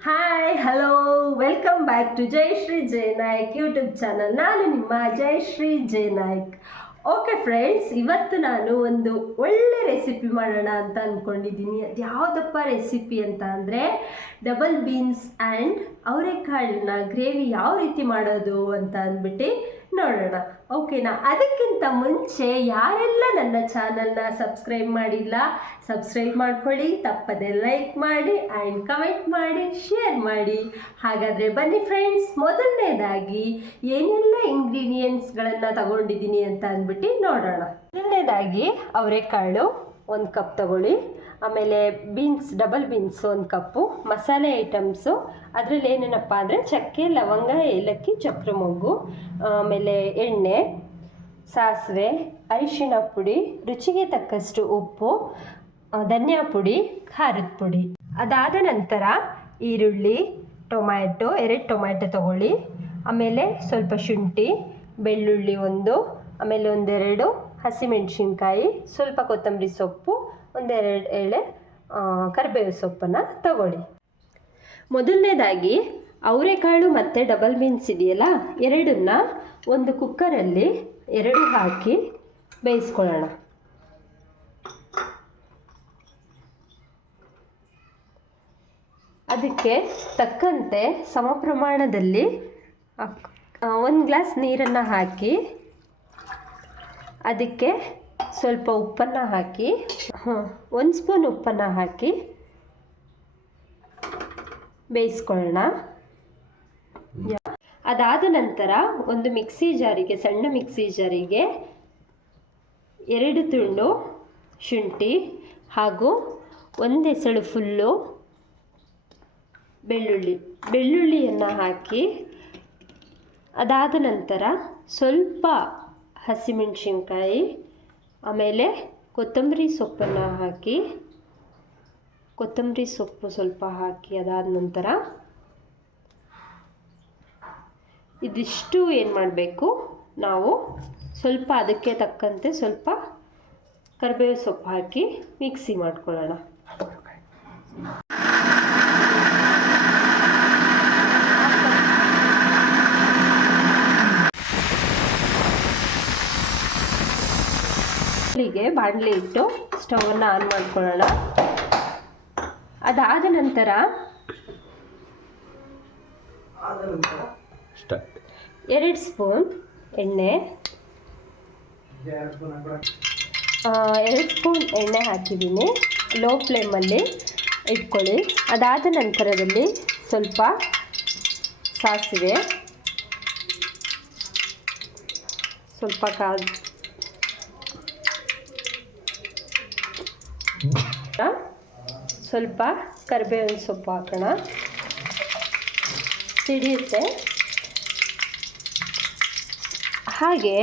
Hi hello welcome back to Jayashree Jaya Nayak YouTube channel ನಾನು ನಿಮ್ಮ Jayashree Jaya Nayak okay friends ಇವತ್ತು ನಾನು ಒಂದು ಒಳ್ಳೆ ರೆಸಿಪಿ ಮಾಡೋಣ ಅಂತ ಅಂದ್ಕೊಂಡಿದ್ದೀನಿ ಅದು ಯಾವುದಪ್ಪ ರೆಸಿಪಿ ಅಂತ ಅಂದರೆ ಡಬಲ್ ಬೀನ್ಸ್ ಆ್ಯಂಡ್ ಅವರೆಕಾಳನ್ನ ಗ್ರೇವಿ ಯಾವ ರೀತಿ ಮಾಡೋದು ಅಂತ ಅಂದ್ಬಿಟ್ಟು ನೋಡೋಣ. ಓಕೆನಾ ಅದಕ್ಕಿಂತ ಮುಂಚೆ ಯಾರೆಲ್ಲ ನನ್ನ ಚಾನಲ್ನ ಸಬ್ಸ್ಕ್ರೈಬ್ ಮಾಡಿಲ್ಲ ಸಬ್ಸ್ಕ್ರೈಬ್ ಮಾಡ್ಕೊಳ್ಳಿ, ತಪ್ಪದೆ ಲೈಕ್ ಮಾಡಿ ಆ್ಯಂಡ್ ಕಮೆಂಟ್ ಮಾಡಿ ಶೇರ್ ಮಾಡಿ. ಹಾಗಾದರೆ ಬನ್ನಿ ಫ್ರೆಂಡ್ಸ್ ಮೊದಲನೇದಾಗಿ ಏನೆಲ್ಲ ಇಂಗ್ರೀಡಿಯೆಂಟ್ಸ್ಗಳನ್ನು ತಗೊಂಡಿದ್ದೀನಿ ಅಂತ ಅಂದ್ಬಿಟ್ಟು ನೋಡೋಣ. ಮೊದಲನೇದಾಗಿ ಅವರೆಕಾಳು ಒಂದು ಕಪ್ ತಗೊಳ್ಳಿ. ಆಮೇಲೆ ಬೀನ್ಸ್ ಡಬಲ್ ಬೀನ್ಸ್ ಒಂದು ಕಪ್ಪು, ಮಸಾಲೆ ಐಟಮ್ಸು ಅದರಲ್ಲಿ ಏನೇನಪ್ಪ ಅಂದರೆ ಚಕ್ಕೆ, ಲವಂಗ, ಏಲಕ್ಕಿ ಚಕ್ರ ಮೊಗ್ಗು ಆಮೇಲೆ ಎಣ್ಣೆ, ಸಾಸಿವೆ ಅರಿಶಿನ ಪುಡಿ, ರುಚಿಗೆ ತಕ್ಕಷ್ಟು ಉಪ್ಪು ಧನಿಯಾ ಪುಡಿ, ಖಾರದ ಪುಡಿ. ಅದಾದ ನಂತರ ಈರುಳ್ಳಿ, ಟೊಮ್ಯಾಟೊ, ಎರಡು ಟೊಮ್ಯಾಟೊ ತಗೊಳ್ಳಿ. ಆಮೇಲೆ ಸ್ವಲ್ಪ ಶುಂಠಿ, ಬೆಳ್ಳುಳ್ಳಿ ಒಂದು, ಆಮೇಲೆ ಒಂದೆರಡು, ಹಸಿಮೆಣಸಿನ್ಕಾಯಿ, ಸ್ವಲ್ಪ ಕೊತ್ತಂಬರಿ ಸೊಪ್ಪು ಒಂದೆರಡು ಎಳೆ ಕರಿಬೇವು ಸೊಪ್ಪನ್ನು ತಗೊಳ್ಳಿ. ಮೊದಲನೇದಾಗಿ ಅವರೆಕಾಳು ಮತ್ತು ಡಬಲ್ ಬೀನ್ಸ್ ಇದೆಯಲ್ಲ, ಎರಡನ್ನ ಒಂದು ಕುಕ್ಕರಲ್ಲಿ ಎರಡು ಹಾಕಿ ಬೇಯಿಸ್ಕೊಳ್ಳೋಣ. ಅದಕ್ಕೆ ತಕ್ಕಂತೆ ಸಮ ಪ್ರಮಾಣದಲ್ಲಿ ಒಂದು ಗ್ಲಾಸ್ ನೀರನ್ನು ಹಾಕಿ, ಅದಕ್ಕೆ ಸ್ವಲ್ಪ ಉಪ್ಪನ್ನು ಹಾಕಿ ಹಾಂ ಒಂದು ಸ್ಪೂನ್ ಉಪ್ಪನ್ನು ಹಾಕಿ ಬೇಯಿಸ್ಕೊಳ್ಳೋಣ. ಅದಾದ ನಂತರ ಒಂದು ಮಿಕ್ಸಿ ಜಾರಿಗೆ ಸಣ್ಣ ಮಿಕ್ಸಿ ಜಾರಿಗೆ ಎರಡು ತುಂಡು ಶುಂಠಿ ಹಾಗೂ ಒಂದೆಸಳು ಎಸಳು ಫುಲ್ಲು ಬೆಳ್ಳುಳ್ಳಿ. ಬೆಳ್ಳುಳ್ಳಿಯನ್ನು ಹಾಕಿ ಅದಾದ ನಂತರ ಸ್ವಲ್ಪ ಹಸಿಮೆಣಸಿನ್ಕಾಯಿ ಆಮೇಲೆ ಕೊತ್ತಂಬರಿ ಸೊಪ್ಪನ್ನು ಹಾಕಿ, ಕೊತ್ತಂಬರಿ ಸೊಪ್ಪು ಸ್ವಲ್ಪ ಹಾಕಿ ಅದಾದ ನಂತರ ಇದಿಷ್ಟು ಏನು ಮಾಡಬೇಕು, ನಾವು ಸ್ವಲ್ಪ ಅದಕ್ಕೆ ತಕ್ಕಂತೆ ಸ್ವಲ್ಪ ಕರಿಬೇವು ಸೊಪ್ಪು ಹಾಕಿ ಮಿಕ್ಸಿ ಮಾಡ್ಕೊಳ್ಳೋಣ. ಬಾಣಲಿ ಇಟ್ಟು ಸ್ಟವನ್ನು ಆನ್ ಮಾಡ್ಕೊಳ್ಳೋಣ. ಅದಾದ ನಂತರ ಎರಡು ಸ್ಪೂನ್ ಎಣ್ಣೆ. ಎರಡು ಸ್ಪೂನ್ ಎಣ್ಣೆ ಹಾಕಿದ್ದೀನಿ. ಲೋ ಫ್ಲೇಮಲ್ಲಿ ಇಟ್ಕೊಳ್ಳಿ. ಅದಾದ ನಂತರದಲ್ಲಿ ಸ್ವಲ್ಪ ಸಾಸಿವೆ. ಸ್ವಲ್ಪ ಕಾಳು ಸ್ವಲ್ಪ ಕರಿಬೇವಿನ ಸೊಪ್ಪು ಹಾಕೋಣ. ಸಿಡಿಯುತ್ತೆ. ಹಾಗೆ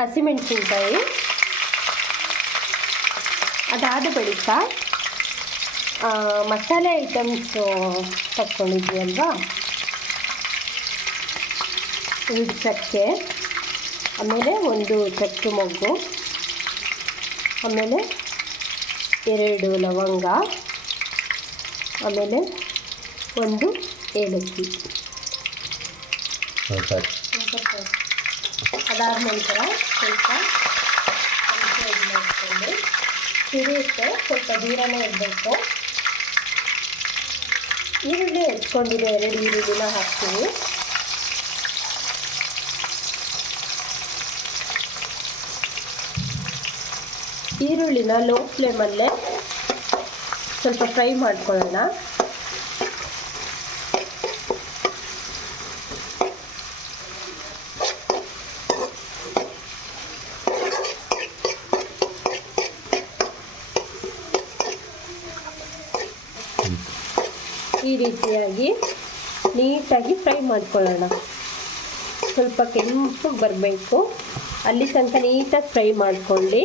ಹಸಿಮೆಣಸಿನಕಾಯಿ. ಅದಾದ ಬಳಿಕ ಮಸಾಲೆ ಐಟಮ್ಸು ತಕ್ಕೊಂಡಿದ್ವಿ ಅಲ್ವಾ ಒಂದು ಚಕ್ಕೆ ಆಮೇಲೆ ಒಂದು ಚಕ್ಕೆ ಮೊಗ್ಗು ಆಮೇಲೆ ಎರಡು ಲವಂಗ ಆಮೇಲೆ ಒಂದು ಏಲಕ್ಕಿ. ಅದಾದ ನಂತರ ಸ್ವಲ್ಪ ಮಾಡಿಕೊಂಡು ಸಿಡಿಯುತ್ತೆ ಸ್ವಲ್ಪ ದೂರನೇ ಇರಬೇಕು ಈರುಳ್ಳಿ ಹೆಚ್ಕೊಂಡಿರೋ ಎರಡು ಈರುಳ್ಳಿನ ಹಾಕ್ತೀವಿ. ಈರುಳ್ಳಿನ ಲೋ ಫ್ಲೇಮಲ್ಲೇ ಸ್ವಲ್ಪ ಫ್ರೈ ಮಾಡ್ಕೊಳ್ಳೋಣ. ಈ ರೀತಿಯಾಗಿ ನೀಟಾಗಿ ಫ್ರೈ ಮಾಡ್ಕೊಳ್ಳೋಣ. ಸ್ವಲ್ಪ ಕೆಂಪು ಬರಬೇಕು. ಅಲ್ಲಿ ತನಕ ನೀಟಾಗಿ ಫ್ರೈ ಮಾಡ್ಕೊಳ್ಳಿ.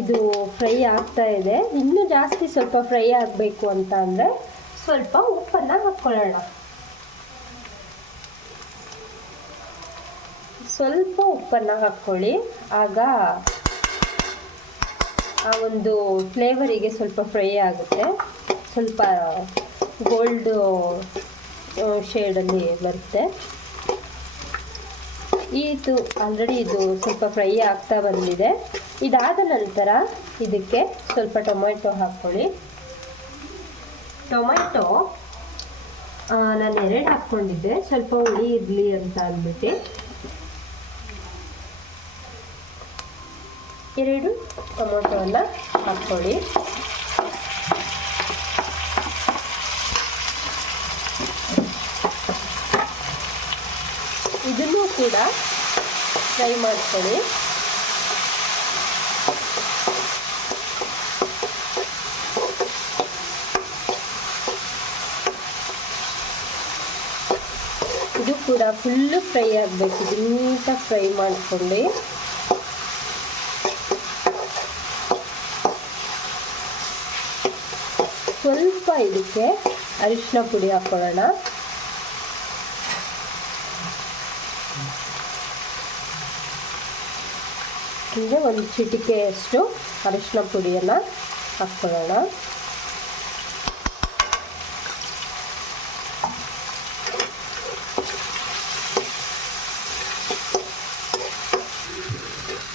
ಇದು ಫ್ರೈ ಆಗ್ತಾ ಇದೆ. ಇನ್ನೂ ಜಾಸ್ತಿ ಸ್ವಲ್ಪ ಫ್ರೈ ಆಗಬೇಕು ಅಂತ ಅಂದರೆ ಸ್ವಲ್ಪ ಉಪ್ಪನ್ನು ಹಾಕ್ಕೊಳ್ಳೋಣ ಸ್ವಲ್ಪ ಉಪ್ಪನ್ನು ಹಾಕ್ಕೊಳ್ಳಿ ಆಗ ಆ ಒಂದು ಫ್ಲೇವರಿಗೆ ಸ್ವಲ್ಪ ಫ್ರೈ ಆಗುತ್ತೆ. ಸ್ವಲ್ಪ ಗೋಲ್ಡು ಶೇಡಲ್ಲಿ ಬರುತ್ತೆ. ಇದು ಆಲ್ರೆಡಿ ಇದು ಸ್ವಲ್ಪ ಫ್ರೈ ಆಗ್ತಾ ಬಂದಿದೆ. ಇದಾದ ನಂತರ ಇದಕ್ಕೆ ಸ್ವಲ್ಪ ಟೊಮೆಟೊ ಹಾಕ್ಕೊಳ್ಳಿ. ಟೊಮೆಟೊ ನಾನು ಎರಡು ಹಾಕ್ಕೊಂಡಿದ್ದೆ. ಸ್ವಲ್ಪ ಹುಳಿ ಇರಲಿ ಅಂತ ಅಂದ್ಬಿಟ್ಟು. ಎರಡು ಟೊಮೊಟೊವನ್ನು ಹಾಕ್ಕೊಳ್ಳಿ. ಕೂಡ ಫ್ರೈ ಮಾಡ್ಕೊಳ್ಳಿ. ಇದು ಕೂಡ ಫುಲ್ಲು ಫ್ರೈ ಆಗಬೇಕು. ಇದು ನೀಟಾಗಿ ಫ್ರೈ ಮಾಡ್ಕೊಳ್ಳಿ. ಸ್ವಲ್ಪ ಇದಕ್ಕೆ ಅರಿಶಿನ ಪುಡಿ ಹಾಕ್ಕೊಳ್ಳೋಣ ಅಂದರೆ ಒಂದು ಚಿಟಿಕೆಯಷ್ಟು ಅರಿಶಿನ ಪುಡಿಯನ್ನು ಹಾಕ್ಕೊಳ್ಳೋಣ.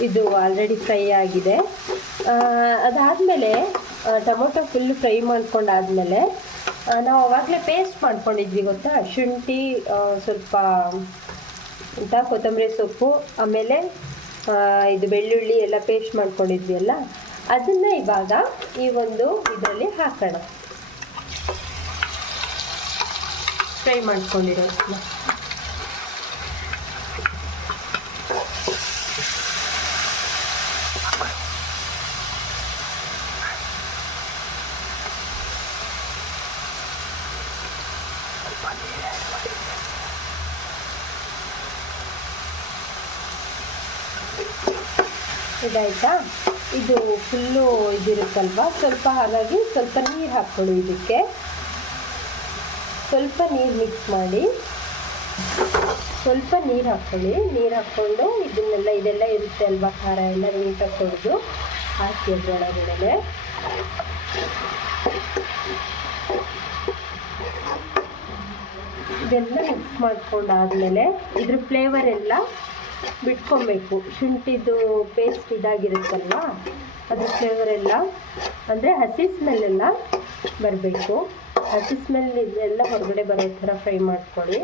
ಇದು ಆಲ್ರೆಡಿ ಫ್ರೈ ಆಗಿದೆ. ಅದಾದಮೇಲೆ ಟೊಮೊಟೊ ಫುಲ್ ಫ್ರೈ ಮಾಡ್ಕೊಂಡಾದಮೇಲೆ ನಾವು ಅವಾಗಲೇ ಪೇಸ್ಟ್ ಮಾಡ್ಕೊಂಡಿದ್ವಿ ಗೊತ್ತಾ? ಶುಂಠಿ ಸ್ವಲ್ಪ ಅಂತ ಕೊತ್ತಂಬರಿ ಸೊಪ್ಪು, ಆಮೇಲೆ ಇದು ಬೆಳ್ಳುಳ್ಳಿ ಎಲ್ಲ ಪೇಸ್ಟ್ ಮಾಡ್ಕೊಂಡಿದ್ವಿ ಅಲ್ಲ ಅದನ್ನು ಇವಾಗ ಈ ಒಂದು ಇದರಲ್ಲಿ ಹಾಕೋಣ. ಫ್ರೈ ಮಾಡ್ಕೊಂಡಿರೋದನ್ನ ಇದಾಯ್ತಾ ಇದು ಫುಲ್ಲು ಇದಿರುತ್ತಲ್ವ? ಸ್ವಲ್ಪ ಹಾಗಾಗಿ ಸ್ವಲ್ಪ ನೀರು ಹಾಕ್ಕೊಳ್ಳಿ ಇದಕ್ಕೆ. ಸ್ವಲ್ಪ ನೀರು ಮಿಕ್ಸ್ ಮಾಡಿ. ಸ್ವಲ್ಪ ನೀರು ಹಾಕ್ಕೊಳ್ಳಿ. ನೀರು ಹಾಕ್ಕೊಂಡು ಇದನ್ನೆಲ್ಲ, ಇದೆಲ್ಲ ಇರುತ್ತೆ ಅಲ್ವಾ? ಖಾರ ಎಲ್ಲ ನೀಟಾಗಿ ಕೊಡೋದು ಹಾಕಿ ಒಳಗಡೆ ಇದೆಲ್ಲ ಮಿಕ್ಸ್ ಮಾಡ್ಕೊಂಡಾದ್ಮೇಲೆ ಇದ್ರ ಫ್ಲೇವರ್ ಎಲ್ಲ ಬಿಟ್ಕೊಬೇಕು. ಶುಂಠಿದು ಪೇಸ್ಟ್ ಇದಾಗಿರುತ್ತಲ್ವಾ ಅದು ಫ್ಲೇವರ್ ಎಲ್ಲ, ಅಂದರೆ ಹಸಿ ಸ್ಮೆಲ್ಲೆಲ್ಲ ಬರಬೇಕು. ಹಸಿ ಸ್ಮೆಲ್ ಇದೆಲ್ಲ ಹೊರಗಡೆ ಬರೋ ಥರ ಫ್ರೈ ಮಾಡ್ಕೊಳ್ಳಿ.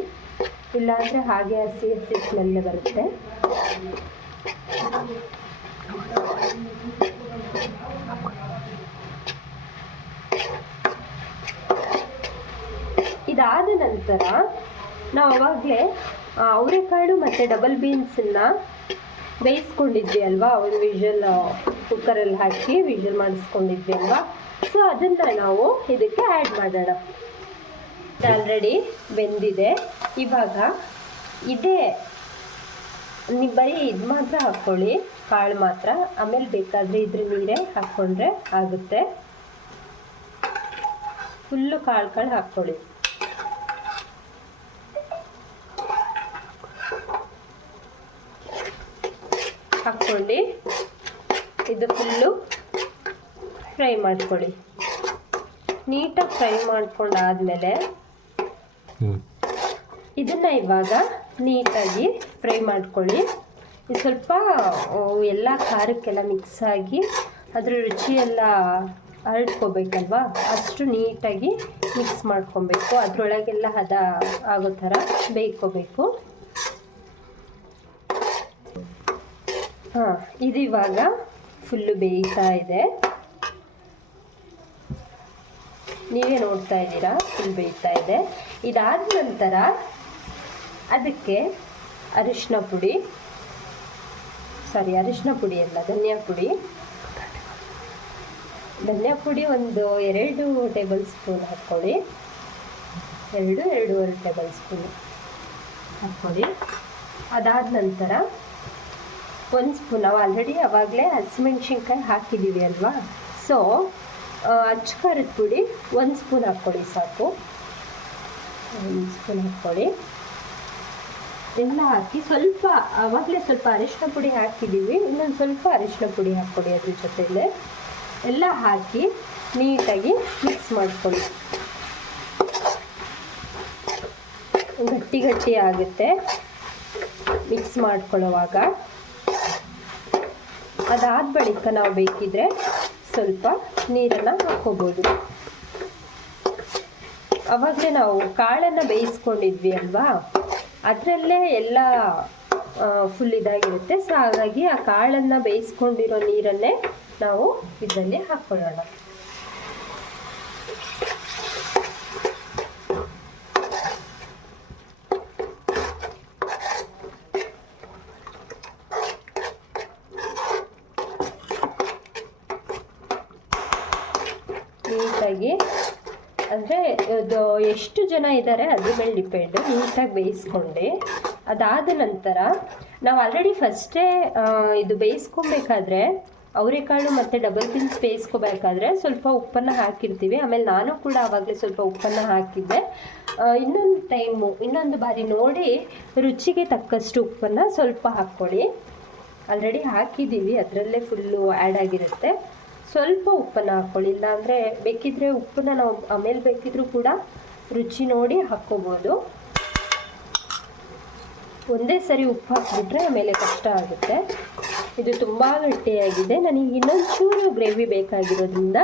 ಇಲ್ಲಾಂದರೆ ಹಾಗೆ ಹಸಿ ಹಸಿ ಸ್ಮೆಲ್ಲೇ ಬರುತ್ತೆ. ಇದಾದ ನಂತರ ನಾವು ಅವಾಗಲೇ ಅವರೆಕಾಳು ಮತ್ತು ಡಬಲ್ ಬೀನ್ಸನ್ನು ಬೇಯಿಸ್ಕೊಂಡಿದ್ವಿ ಅಲ್ವಾ? ಒಂದು ವಿಷಲ್ ಕುಕ್ಕರಲ್ಲಿ ಹಾಕಿ ವಿಷಲ್ ಮಾಡಿಸ್ಕೊಂಡಿದ್ವಿ ಅಲ್ವಾ? ಸೊ ಅದನ್ನು ನಾವು ಇದಕ್ಕೆ ಆ್ಯಡ್ ಮಾಡೋಣ. ಆಲ್ರೆಡಿ ಬೆಂದಿದೆ. ಇವಾಗ ಇದೇ, ನೀವು ಬರೀ ಇದು ಮಾತ್ರ ಹಾಕ್ಕೊಳ್ಳಿ ಕಾಳು ಮಾತ್ರ. ಆಮೇಲೆ ಬೇಕಾದರೆ ಇದ್ರ ನೀರೇ ಹಾಕ್ಕೊಂಡ್ರೆ ಆಗುತ್ತೆ. ಫುಲ್ಲು ಕಾಳು ಕಾಳು ಹಾಕ್ಕೊಳ್ಳಿ ಹಾಕ್ಕೊಂಡು ಇದು ಫುಲ್ಲು ಫ್ರೈ ಮಾಡ್ಕೊಳ್ಳಿ. ನೀಟಾಗಿ ಫ್ರೈ ಮಾಡ್ಕೊಂಡಾದ್ಮೇಲೆ ಇದನ್ನು ಇವಾಗ ನೀಟಾಗಿ ಫ್ರೈ ಮಾಡ್ಕೊಳ್ಳಿ. ಇದು ಸ್ವಲ್ಪ ಎಲ್ಲ ಖಾರಕ್ಕೆಲ್ಲ ಮಿಕ್ಸ್ ಆಗಿ ಅದರ ರುಚಿ ಎಲ್ಲ ಹರಡ್ಕೋಬೇಕಲ್ವಾ ಅಷ್ಟು ನೀಟಾಗಿ ಮಿಕ್ಸ್ ಮಾಡ್ಕೊಬೇಕು. ಅದರೊಳಗೆಲ್ಲ ಹದ ಆಗೋ ಥರ ಬೇಯ್ಕೋಬೇಕು. ಹಾಂ, ಇದು ಇವಾಗ ಫುಲ್ಲು ಬೇಯ್ತಾ ಇದೆ. ನೀವೇ ನೋಡ್ತಾ ಇದ್ದೀರಾ? ಫುಲ್ ಬೇಯ್ತಾ ಇದೆ. ಇದಾದ ನಂತರ ಅದಕ್ಕೆ ಅರಿಶಿನ ಪುಡಿ ಸಾರಿ ಅರಿಶಿನ ಪುಡಿ ಅಲ್ಲ, ಧನಿಯಾ ಪುಡಿ. ಧನಿಯಾ ಪುಡಿ ಒಂದು ಎರಡು ಟೇಬಲ್ ಸ್ಪೂನ್ ಹಾಕ್ಕೊಳ್ಳಿ. ಎರಡು, ಎರಡೂವರೆ ಟೇಬಲ್ ಸ್ಪೂನ್ ಹಾಕ್ಕೊಳ್ಳಿ. ಅದಾದ ನಂತರ ಒಂದು ಸ್ಪೂನ್, ನಾವು ಆಲ್ರೆಡಿ ಅವಾಗಲೇ ಹಸಿಮೆಣ್ಸಿನ್ಕಾಯಿ ಹಾಕಿದ್ದೀವಿ ಅಲ್ವಾ? ಸೊ ಅಚ್ಚ ಖಾರದ ಪುಡಿ ಒಂದು ಸ್ಪೂನ್ ಹಾಕ್ಕೊಳ್ಳಿ ಸಾಕು. ಒಂದು ಸ್ಪೂನ್ ಹಾಕ್ಕೊಳ್ಳಿ. ಎಲ್ಲ ಹಾಕಿ ಸ್ವಲ್ಪ ಆವಾಗಲೇ ಸ್ವಲ್ಪ ಅರಿಶಿನ ಪುಡಿ ಹಾಕಿದ್ದೀವಿ ಇನ್ನೊಂದು ಸ್ವಲ್ಪ ಅರಿಶಿನ ಪುಡಿ ಹಾಕ್ಕೊಡಿ ಅದ್ರ ಜೊತೆಯಲ್ಲೇ ಎಲ್ಲ ಹಾಕಿ ನೀಟಾಗಿ ಮಿಕ್ಸ್ ಮಾಡ್ಕೊಳ್ಳಿ. ಗಟ್ಟಿ ಗಟ್ಟಿ ಆಗುತ್ತೆ. ಮಿಕ್ಸ್ ಮಾಡ್ಕೊಳ್ಳೋವಾಗ. ಅದಾದ ಬಳಿಕ ನಾವು ಬೇಕಿದ್ರೆ ಸ್ವಲ್ಪ ನೀರನ್ನು ಹಾಕ್ಕೋಬೋದು ಅವಾಗಲೇ ನಾವು ಕಾಳನ್ನು ಬೇಯಿಸ್ಕೊಂಡಿದ್ವಿ ಅಲ್ವಾ? ಅದರಲ್ಲೇ ಎಲ್ಲ ಫುಲ್ ಇದಾಗಿರುತ್ತೆ. ಸೊ, ಹಾಗಾಗಿ ಆ ಕಾಳನ್ನು ಬೇಯಿಸ್ಕೊಂಡಿರೋ ನೀರನ್ನೇ ನಾವು ಇದರಲ್ಲಿ ಹಾಕ್ಕೊಳ್ಳೋಣ ನೀಟಾಗಿ, ಅಂದರೆ ಇದು ಎಷ್ಟು ಜನ ಇದ್ದಾರೆ ಅದ್ರ ಮೇಲೆ ಡಿಪೆಂಡು ನೀಟಾಗಿ ಬೇಯಿಸ್ಕೊಂಡು. ಅದಾದ ನಂತರ, ನಾವು ಆಲ್ರೆಡಿ ಫಸ್ಟೇ ಇದು ಬೇಯಿಸ್ಕೊಬೇಕಾದ್ರೆ, ಅವರೆಕಾಳು ಮತ್ತು ಡಬಲ್ ಪಿನ್ಸ್ ಬೇಯಿಸ್ಕೋಬೇಕಾದ್ರೆ ಸ್ವಲ್ಪ ಉಪ್ಪನ್ನು ಹಾಕಿರ್ತೀವಿ. ಆಮೇಲೆ ನಾನು ಕೂಡ ಆವಾಗಲೇ ಸ್ವಲ್ಪ ಉಪ್ಪನ್ನು ಹಾಕಿದ್ದೆ. ಇನ್ನೊಂದು ಟೈಮು ಇನ್ನೊಂದು ಬಾರಿ ನೋಡಿ, ರುಚಿಗೆ ತಕ್ಕಷ್ಟು ಉಪ್ಪನ್ನು ಸ್ವಲ್ಪ ಹಾಕ್ಕೊಳ್ಳಿ. ಆಲ್ರೆಡಿ ಹಾಕಿದ್ದೀವಿ. ಅದರಲ್ಲೇ ಫುಲ್ಲು ಆ್ಯಡ್ ಆಗಿರುತ್ತೆ. ಸ್ವಲ್ಪ ಉಪ್ಪನ್ನು ಹಾಕ್ಕೊಳ್ಳಿ. ಇಲ್ಲಾಂದರೆ ಬೇಕಿದ್ರೆ ಉಪ್ಪನ್ನ ನಾವು ಆಮೇಲೆ ಬೇಕಿದ್ರೂ ಕೂಡ ರುಚಿ ನೋಡಿ ಹಾಕ್ಕೋಬೋದು. ಒಂದೇ ಸರಿ ಉಪ್ಪು ಹಾಕಿಬಿಟ್ರೆ ಆಮೇಲೆ ಕಷ್ಟ ಆಗುತ್ತೆ. ಇದು ತುಂಬ ಗಟ್ಟಿಯಾಗಿದೆ. ನನಗೆ ಇನ್ನೊಂದು ಚೂರು ಗ್ರೇವಿ ಬೇಕಾಗಿರೋದ್ರಿಂದ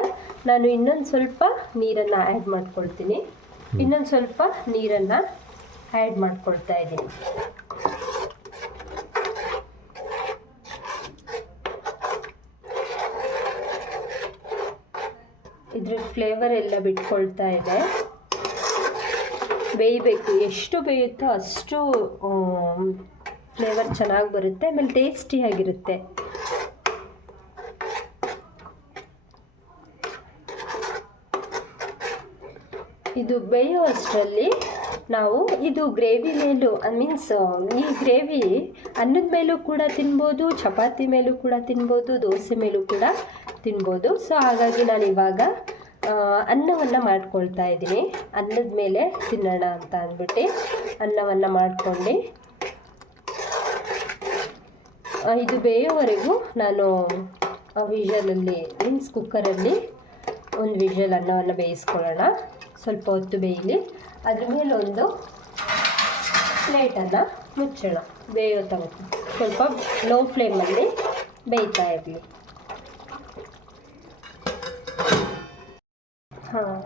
ನಾನು ಇನ್ನೊಂದು ಸ್ವಲ್ಪ ನೀರನ್ನು ಆ್ಯಡ್ ಮಾಡ್ಕೊಳ್ತೀನಿ. ಇನ್ನೊಂದು ಸ್ವಲ್ಪ ನೀರನ್ನು ಆ್ಯಡ್ ಮಾಡ್ಕೊಳ್ತಾ ಇದ್ದೀನಿ. ಇದ್ರ ಫ್ಲೇವರ್ ಎಲ್ಲ ಬಿಟ್ಕೊಳ್ತಾ ಇದೆ. ಬೇಯಬೇಕು. ಎಷ್ಟು ಬೇಯುತ್ತೋ ಅಷ್ಟು ಫ್ಲೇವರ್ ಚೆನ್ನಾಗಿ ಬರುತ್ತೆ. ಆಮೇಲೆ ಟೇಸ್ಟಿಯಾಗಿರುತ್ತೆ ಇದು ಬೇಯೋ ಅಷ್ಟರಲ್ಲಿ ನಾವು ಇದು ಗ್ರೇವಿ ಮೇಲೂ ಮೀನ್ಸ್ ಈ ಗ್ರೇವಿ ಅನ್ನದ ಮೇಲೂ ಕೂಡ ತಿನ್ಬೋದು, ಚಪಾತಿ ಮೇಲೂ ಕೂಡ ತಿನ್ಬೋದು, ದೋಸೆ ಮೇಲೂ ಕೂಡ ತಿನ್ಬೋದು. ಸೊ ಹಾಗಾಗಿ ನಾನು ಇವಾಗ ಅನ್ನವನ್ನು ಮಾಡ್ಕೊಳ್ತಾ ಇದ್ದೀನಿ. ಅನ್ನದ ಮೇಲೆ ತಿನ್ನೋಣ ಅಂತ ಅಂದ್ಬಿಟ್ಟು ಅನ್ನವನ್ನು ಮಾಡ್ಕೊಂಡು ಇದು ಬೇಯೋವರೆಗೂ ನಾನು ವಿಷಲಲ್ಲಿ ಮೀನ್ಸ್ ಕುಕ್ಕರಲ್ಲಿ ಒಂದು ವಿಷಲ್ ಅನ್ನವನ್ನು ಬೇಯಿಸ್ಕೊಳ್ಳೋಣ. ಸ್ವಲ್ಪ ಹೊತ್ತು ಬೇಯಲಿ, ಅದ್ರ ಮೇಲೆ ಒಂದು ಪ್ಲೇಟನ್ನು ಮುಚ್ಚೋಣ. ಬೇಯೋ ತನಕ. ಸ್ವಲ್ಪ ಲೋ ಫ್ಲೇಮಲ್ಲಿ ಬೇಯ್ತಾ ಇರಲಿ. ಹಾಂ.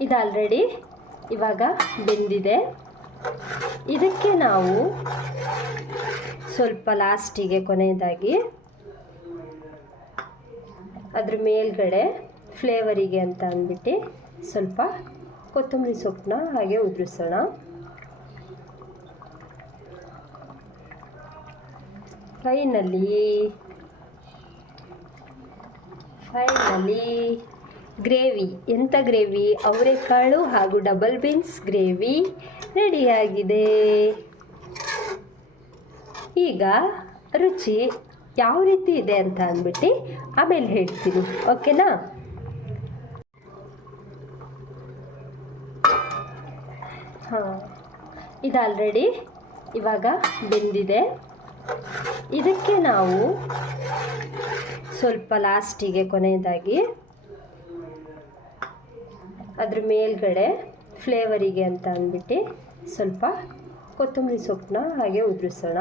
ಇದು ಆಲ್ರೆಡಿ ಇವಾಗ ಬೆಂದಿದೆ. ಇದಕ್ಕೆ ನಾವು ಸ್ವಲ್ಪ ಲಾಸ್ಟಿಗೆ ಕೊನೆಯದಾಗಿ ಅದ್ರ ಮೇಲ್ಗಡೆ ಫ್ಲೇವರಿಗೆ ಅಂತ ಅಂದ್ಬಿಟ್ಟು ಸ್ವಲ್ಪ ಕೊತ್ತಂಬರಿ ಸೊಪ್ಪನ್ನ ಹಾಗೆ ಉದುರಿಸೋಣ. Finally finally gravy. ಎಂಥ ಗ್ರೇವಿ? ಅವರೆಕಾಳು ಹಾಗೂ ಡಬಲ್ ಬೀನ್ಸ್ ಗ್ರೇವಿ ರೆಡಿಯಾಗಿದೆ. ಈಗ ರುಚಿ ಯಾವ ರೀತಿ ಇದೆ ಅಂತ ಅಂದ್ಬಿಟ್ಟು ಆಮೇಲೆ ಹೇಳ್ತೀನಿ. ಓಕೆನಾ? ಹಾಂ, ಇದು ಆಲ್ರೆಡಿ ಇವಾಗ ಬೆಂದಿದೆ. ಇದಕ್ಕೆ ನಾವು ಸ್ವಲ್ಪ ಲಾಸ್ಟಿಗೆ ಕೊನೆಯದಾಗಿ ಅದ್ರ ಮೇಲ್ಗಡೆ ಫ್ಲೇವರಿಗೆ ಅಂತ ಅಂದ್ಬಿಟ್ಟು ಸ್ವಲ್ಪ ಕೊತ್ತಂಬರಿ ಸೊಪ್ಪನ್ನ ಹಾಗೆ ಉದುರಿಸೋಣ.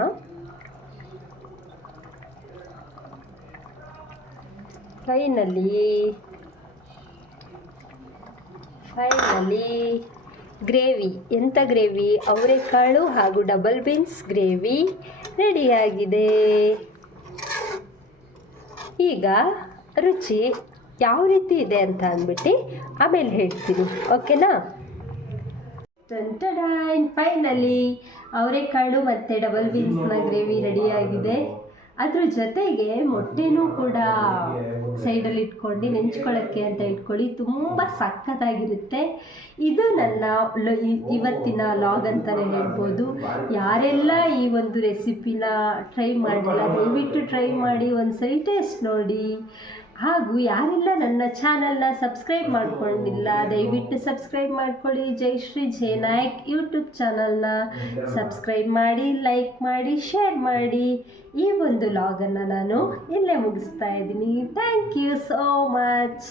Finally finally gravy. ಎಂಥ ಗ್ರೇವಿ? ಅವರೆಕಾಳು ಹಾಗೂ ಡಬಲ್ ಬೀನ್ಸ್ ಗ್ರೇವಿ ರೆಡಿಯಾಗಿದೆ. ಈಗ ರುಚಿ. ಯಾವ ರೀತಿ ಇದೆ ಅಂತ ಅಂದ್ಬಿಟ್ಟು ಆಮೇಲೆ ಹೇಳ್ತೀನಿ, ಓಕೆನಾ? ಟಂಟಡಾಯ್ನ್ ಫೈನಲಿ ಅವರೆಕಾಳು ಮತ್ತು ಡಬಲ್ ಬೀನ್ಸ್ನ ಗ್ರೇವಿ ರೆಡಿಯಾಗಿದೆ ಅದ್ರ ಜೊತೆಗೆ ಮೊಟ್ಟೆನೂ ಕೂಡ ಸೈಡಲ್ಲಿ ಇಟ್ಕೊಂಡು ನೆಂಚ್ಕೊಳ್ಳೋಕ್ಕೆ ಅಂತ ಇಟ್ಕೊಳ್ಳಿ, ತುಂಬ ಸಕ್ಕತ್ತಾಗಿರುತ್ತೆ. ಇದು ನನ್ನ ಇವತ್ತಿನ ಲಾಗ್ ಅಂತಲೇ ಹೇಳ್ಬೋದು. ಯಾರೆಲ್ಲ ಈ ಒಂದು ರೆಸಿಪಿನ ಟ್ರೈ ಮಾಡಿಲ್ಲ ದಯವಿಟ್ಟು ಟ್ರೈ ಮಾಡಿ ಒಂದು ಸರಿ ಟೇಸ್ಟ್ ನೋಡಿ. ಹಾಗೂ ಯಾರೆಲ್ಲ ನನ್ನ ಚಾನಲ್ನ ಸಬ್ಸ್ಕ್ರೈಬ್ ಮಾಡ್ಕೊಂಡಿಲ್ಲ, ದಯವಿಟ್ಟು ಸಬ್ಸ್ಕ್ರೈಬ್ ಮಾಡ್ಕೊಳ್ಳಿ. ಜಯಶ್ರೀ ಜಯನಾಯಕ್ ಯೂಟ್ಯೂಬ್ ಚಾನಲ್ನ ಸಬ್ಸ್ಕ್ರೈಬ್ ಮಾಡಿ, ಲೈಕ್ ಮಾಡಿ, ಶೇರ್ ಮಾಡಿ. ಈ ಒಂದು ಲಾಗನ್ನು ನಾನು ಇಲ್ಲೇ ಮುಗಿಸ್ತಾ ಇದ್ದೀನಿ. Thank you so much.